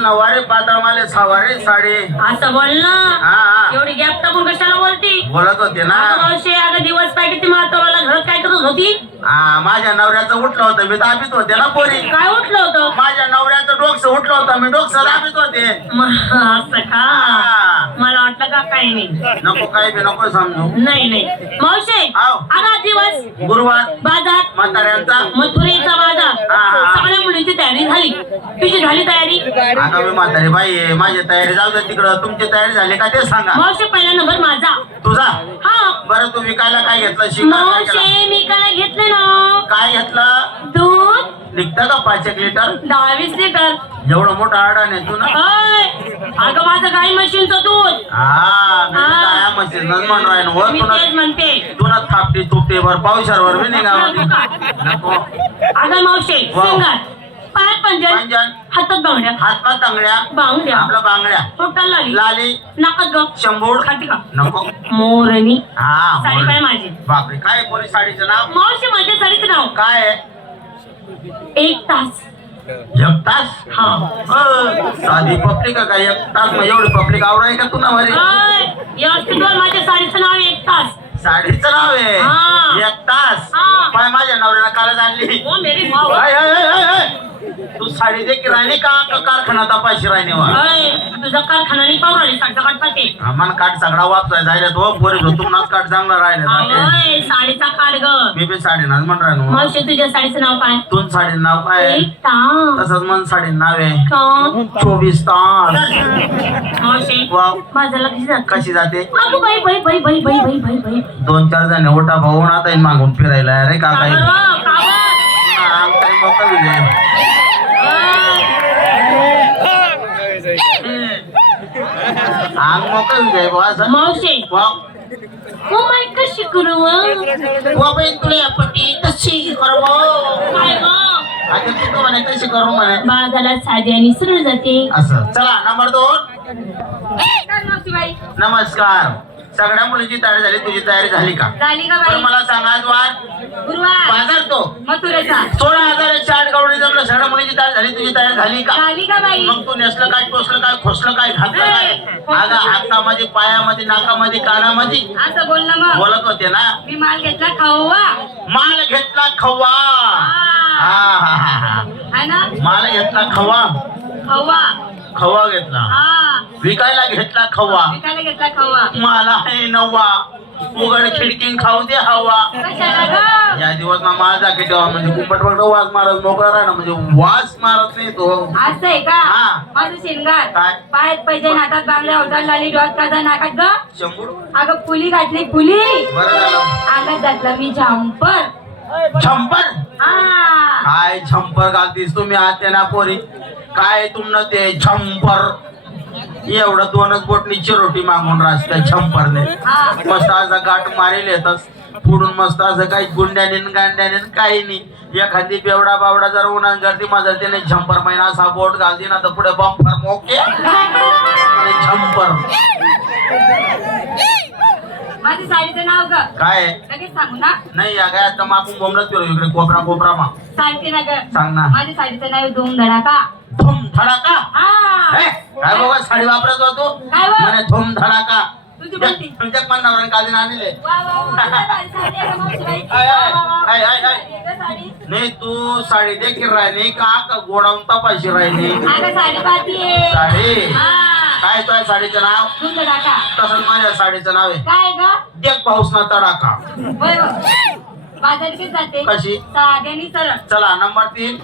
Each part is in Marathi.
नवारी पातळमाले सवारी साडी. असं बोल ना. हा एवढी गॅप टाकून कशाला बोलती? बोलत होते ना. अगं मावशी अगं दिवस काय किती म्हाताराला घरात काय करत होती? हा माझ्या नवऱ्याचं उठलं होतं. मी दाबीत होते ना पोरी. काय उठलं होतं? माझ्या नवऱ्याचं डोकसं उठलं होतं. मी डोकसं दाबीत होते. असं का. मला का काही नाही. नको काय बी नको समजू नाही नाही. मावशी आव. अगं दिवस गुरुवार. बाजार. म्हाताऱ्यांचा. मथुरेचा बाजार. हा. सगळ्या मुलींची तयारी झाली. तुझी झाली तयारी? आता मी म्हातारी बाई आहे. माझी तयारी जाऊ दे तिकडं. तुमची तयारी झाली का ते सांगा. मावशी पहिला नंबर माझा. तुझा? हा. बरं तू विकायला काय घेतलं? शिकायला काय केलं? मावशी मी काय घेतले ना? काय घेतलं? निघतं का पाच एक लिटर? दहा वीस लिटर. एवढं मोठं आडाण आहे तू ना? अय, अगं माझं गाई म्हशींचं दूध. हा मी हा. काय मशीन म्हणून वर मी तुला तेच म्हणते. तुला थापटी तुपटी भर पावसावर बी निघा. नको अगं मावशी. सिंगार. पाय पंजन. पंजन. हातात बांगड्या. हातपात तांगड्या बांगड्या. आपल्या बांगड्या. टोटल लाली लाली. नाकात ग. शंभूड खाती का नको. मोरणी हा साडी बोल. काय माझी. बापरे काय पोरी साडीचं नाव? मावशी माझ्या साडीचं नाव. काय आहे? एक तास. एक तास? हा साधी पब्लिक का? काय एक तास मग एवढी पब्लिक आवडाय का तुला व्यवस्थित बोल, माझ्या साडीचं नाव एक तास. साडीचं नाव आहे? हा. एक तास? हा. पाय माझ्या नवऱ्याला कालच आणली. ओ मेरी भाव. अय. तू की राहिली का का कारखाना तपाशी राहिली वा? अय, तुझा कारखाना नाही पाहून राहिली साडीचा पाते आम्हाला काठ सगळा वापसाय जायला तो पोरी तुम्हाला काठ चांगला राहिला अय साडीचा काढ ग. मी बी साडी नाच म्हण राहिलो मावशी तुझ्या साडीचं नाव काय? साडी नाव काय? आहे? एक तास. तसंच मन साडी नाव आहे? चोवीस तास. मावशी वाव माझं लक्ष जात. कशी जाते? अगं बाई बाई बाई बाई बाई बाई बाई बाई. दोन चार जण ओटा भाऊन आता मागून फिरायला. अरे का काही कावर, कावर. काही मोका विजय अंग मोका विजय बुवा असं. मावशी. वाव ओ माय कशी करू हं? वा बाई तुला पटी कशी करू काय ग आता तू म्हणे कशी करू म्हणे. बाजारात साधी आणि सरळ जाते. असं. चला नंबर दोन. काय नमस्कार. सगळ्या मुलीची तयारी झाली तुझी तयारी झाली का? झाली का बाई? मला सांगा आज वार गुरुवार. बाजार तो मथुरेचा. सोळा हजार एकशे आठ गावडी जमलं सगळ्या मुलीची तयारी झाली तुझी तयारी झाली का? झाली का बाई? मग तू नेसलं काय टोचलं काय खोसलं काय घातलं काय? अगं हातामध्ये पायामध्ये नाकामध्ये कानामध्ये. असं बोल ना मग. बोलत होते ना? मी माल घेतला खावा माल घेतला खवा हा. हा हा हा है. ना? माल घेतला खवा खवा खवा घेतला. हा. विकायला घेतला खवा. विकायला घेतला खवा. मला आहे नवा. उघड खिडकी खाऊ दे हवा. या दिवस ना माझा ठेवा म्हणजे कुंपट फक्त वास मारत मोकळा राहणं म्हणजे वास मारत नाही तो. असं आहे का? हा. माझं शिंगार काय? पायात पैसे हातात बांगड्या होतात लाली डॉट काजा नाकात ग. अगं फुली घातली झालं. अंगात घातलं मी झांपर. झंपर? हा. काय झंपर घालतीस तुम्ही आते ना पोरी? काय तुमनं ते झंपर? एवढं दोनच बोटनी चिरोटी मागून राहत झंपरने हा. मस्त असं गाठ मारेल येतच पुढून मस्त असं काही गुंड्याने गांड्याने काही नाही. एखादी बेवडा बावडा जर उन्हा गर्दी माझा त्याने झंपर महिना असा बोट घालते ना तर पुढे बंपर मोके. आणि झंपर. माझी साडीचं नाव ग. काय? लगेच सांगू ना. नाही या काय आता मागून बोमलत फिरू इकडे कोपरा कोपरा मा सांगते ना ग. सांग ना. माझ्या साडीचं नाव धूम धडाका धूम धडाका हे, काय बाबा साडी वापरत होतो? मला धूम धडाका. पण नाही तू साडी देखील राहिली का? गोडाऊन तपाशी राहिली? साडी काय तुझ्या साडीचं नाव? तसंच माझ्या साडीचं नाव आहे. एक पाऊस ना तडाका कशी? चला नंबर तीन.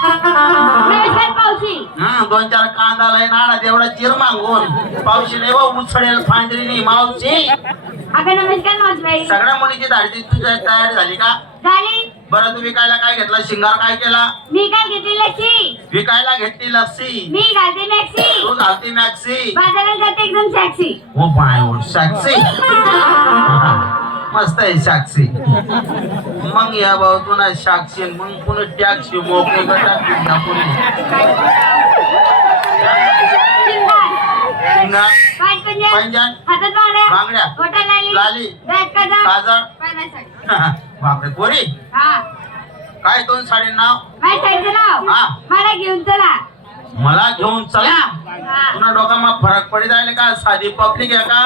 पावशी हम्म दोन चार कांदा लय नाडा तेवढा चिर मागून पावशी नाही बा उचडेल फांजरी नाही मावशी अगं नमस्कार मावशीबाई सगळ्या मुलीची धाडची तुझ्या तयारी झाली का झाली बरं तू विकायला काय घेतला शिंगार काय केला मी काय घेतली लस्सी विकायला घेतली लस्सी मी घालते मॅक्सी तू घालती मॅक्सी बाजारात जाते एकदम सॅक्सी ओ बाय ओ सॅक्सी मस्त आहे साक्षी. मग या भाऊ तुला साक्षी मग पुन्हा टॅक्सी मोकळी का टाकली ना बांगड्या लाली काजळ. बापरे पोरी. हा. काय दोन साडी नाव? माझ्या साडीचं नाव? हा. मला घेऊन चला. मला घेऊन चला. हा. तुला डोकामा फरक पडी जायला का? साधी पब्लिक आहे का?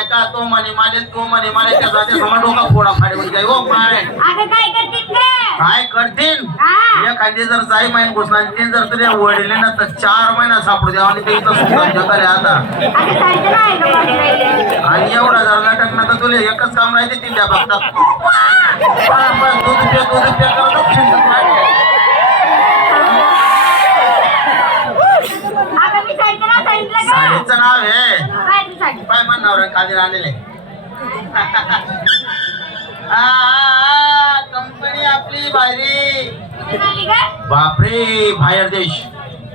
एक का? तो म्हणे माले तो म्हणे माले त्याचा डोका फोडा फाडी म्हणजे हो अगं काय करतील. एखादी जर जाई माहीन घुसला आणि ते जर तुझ्या वडील ना तर चार महिना सापडू द्यावा आणि ते इथं सुद्धा जगाले आता. आणि एवढा जर लटक ना तर तुला एकच काम राहते ती त्या बघता दूध पे दूध पे करत शिंदत राहते. अगं मी सारखं ना सांगितलं का? आणले कंपनी आपली भारी? बापरे बाहेर देश.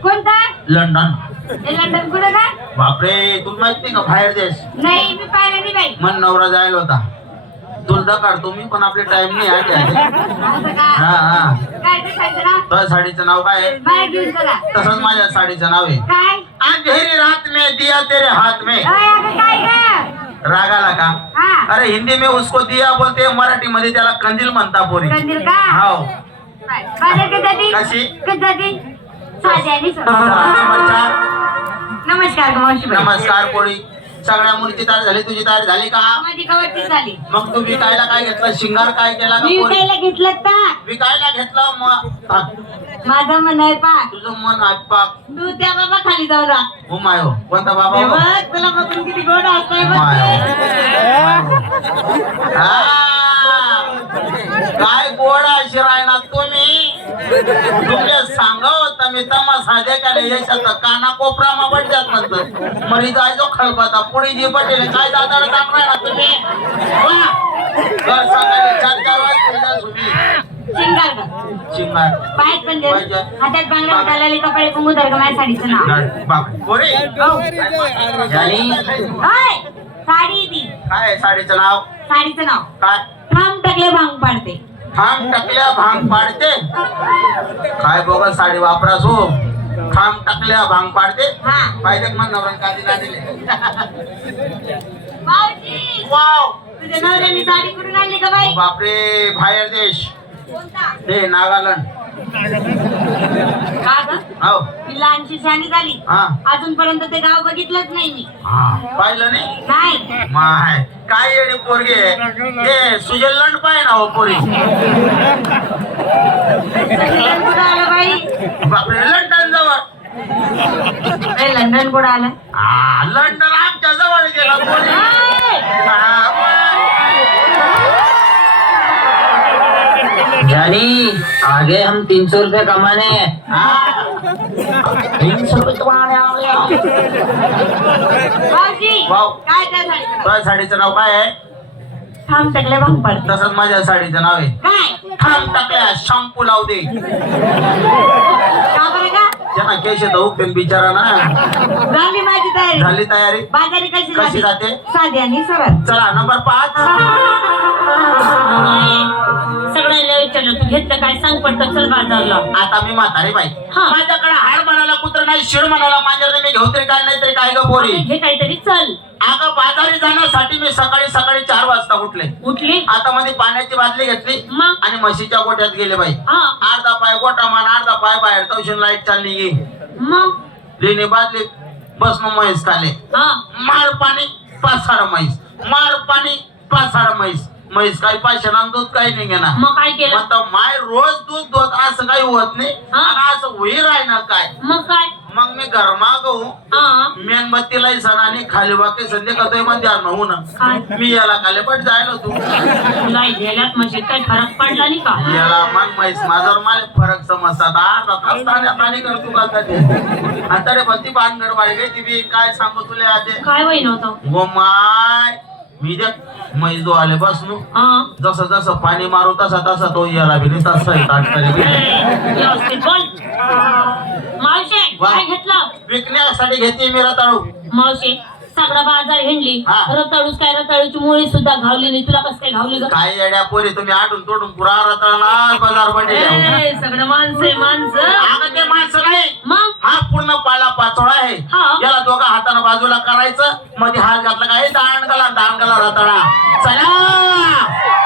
कोणता? लंडन. लंडन कुठं का बापरे तुला माहीत नाही का बाहेर देश? नाही मी पाहिलं नाही बाई. मन नवरा जायला होता. तुला काढतो मी पण आपले टाइम नाही आहे हा हा. तर साडीचं नाव काय? आहे तसंच माझ्या साडीचं नाव आहे. अंधेरी रात में दिया तेरे हाथ में. अय, अगं काय गं? राग आला का अरे हिंदी में उसको दिया बोलते मराठी मध्ये त्याला कंदील म्हणता पोरी. हो. कशी? नमस्कार. नमस्कार पोरी. सगळ्या मुलीची तयारी झाली तुझी तयारी झाली का? माझी कवरची झाली. मग तू विकायला काय घेतलं? शिंगार काय केला का मी पोरी विकायला घेतलं विकायला घेतलं मग हा, माझा मन आहे पा तुझं मन आटपाक तू त्या बाबा खाली जाऊ रा हो माय हो. कोणता बाबा हो? बघ तुला बघून किती गोड असतंय बघ माय ते. हो. हा. काय गोड अशी राहणार तुम्ही तुमच्या सांगा होता मी तमाशा देखायला यशात काना कोपरा मा पडतात नंतर मरी जायचो खलबता पुढे जी पटेल काय दादा सांगणार ना तुम्ही? वा. घर सांगायला चार चार वाजता सुटी शिंगार का? शिंगार. पायात पण दे. पाहिजे. हातात बांगड्या घालायला कपडे कुंगू धर का माझ्या साडीचं नाव. साडी ती काय साडीचं नाव? साडीचं नाव. काय? थांब टाकले भांग पाडते. थांब टाकल्या भांग पाडते. काय बघा साडी वापरा सो थांब टाकल्या भांग पाडते. पाहिजे मग नवरण काढी लागले मावशी! वाव! तुझ्या नवऱ्याने साडी कुठून आणली का बाई? बापरे बाहेर देश. ते नागालँड. का? ग हो. मी लहानशी शाणी झाली. हा. अजूनपर्यंत ते गाव बघितलंच नाही मी. हा. पाहिलं नाही? नाही. माय काय येडी पोरगी आहे? ते स्वित्झर्लंड पाय ना हो पोरी? लंडन कुठं आलं बाई. बापरे लंडन जवळ. लंडन कुठं आलं? हा लंडन आमच्या जवळ गेला पोरी. हा, जानी आगे हम तीन सौ रुपए कमाने. तीन सौ रुपए कमाने. काय त्या साडीचं नाव? तुझ्या साडीचं नाव काय आहे? थांब टाकले भांग पाडते तसंच माझ्या साडीचं नाव आहे. काय? थांब टाकल्या शॅम्पू लाव दे. का बरं का? त्यांना केश येतं उपटेन बिचारा ना. झाली माझी तयारी. झाली तयारी? बाजारी कशी कशी जाते? साधी आणि सरळ. चला नंबर पाच. विचारलं तू घेतलं काय? सांग पडतं चल बाजारला. आता मी म्हातारी बाई. हा. माझ्याकडे हाड म्हणाला कुत्र नाही शिड म्हणाला माझ्याकडे मी घेऊ तरी काय नाही तरी काय ग पोरी? घे काहीतरी चल. अगं बाजारी जाण्यासाठी मी सकाळी सकाळी चार वाजता उठले. उठली? आता मध्ये पाण्याची बादली घेतली मग? आणि म्हशीच्या गोट्यात गेले बाई. हा. अर्धा पाय गोटा मान अर्धा पाय बाहेर तवशीन लाइट चालली गे मग? लिहिणे बादली बस मग म्हैस खाले. हा. मार पाणी पाच साडा म्हैस. मार पाणी पाच साडा म्हैस. म्हैस काही ना दूध काही नाही घेणार. मग काय केलं? म्हणतो माय रोज दूध दूध असं काही होत नाही. हा. आणि असं होई राहिना काय? मग काय? मग मी घरमा गहू हा. मेणबत्तीला सण आणि खाली बाकी संधी करतोय मग ध्यान काय? मी याला खाली पण जायला तू तुला गेल्यात म्हणजे काय फरक पडला नाही का? याला मन म्हैस माझ्यावर मला फरक समजतात आणि करतो का ते आता रे पण ती बांधगड वाढली ती बी काय सांगू तुला आधी? काय वय नव्हतं? गो माय मी जे म्हैस जो आले बस नू हा. जसं जसं पाणी मारू तसा तसा तो याला बी नाही तसा मावशी. काय घेतलं? विकण्यासाठी घेते मी रताळू. मावशी सगळा बाजार हिंडली. हा. रताळूच काय रताळूची मुळी सुद्धा घावली नाही. तुला कसं काय घावली ग? काय येड्या पोरी तुम्ही आटून तोडून पुरा रताळा बाजार पडले ए, सगळं माणसं आहे, माणसं. अगं ते माणसं नाही. मग? हा पूर्ण पाला पाचोळा आहे. हा. याला दोघा हातानं बाजूला करायचं. मध्ये हात घातला काय दांड गला दांड गला रताळा. चला!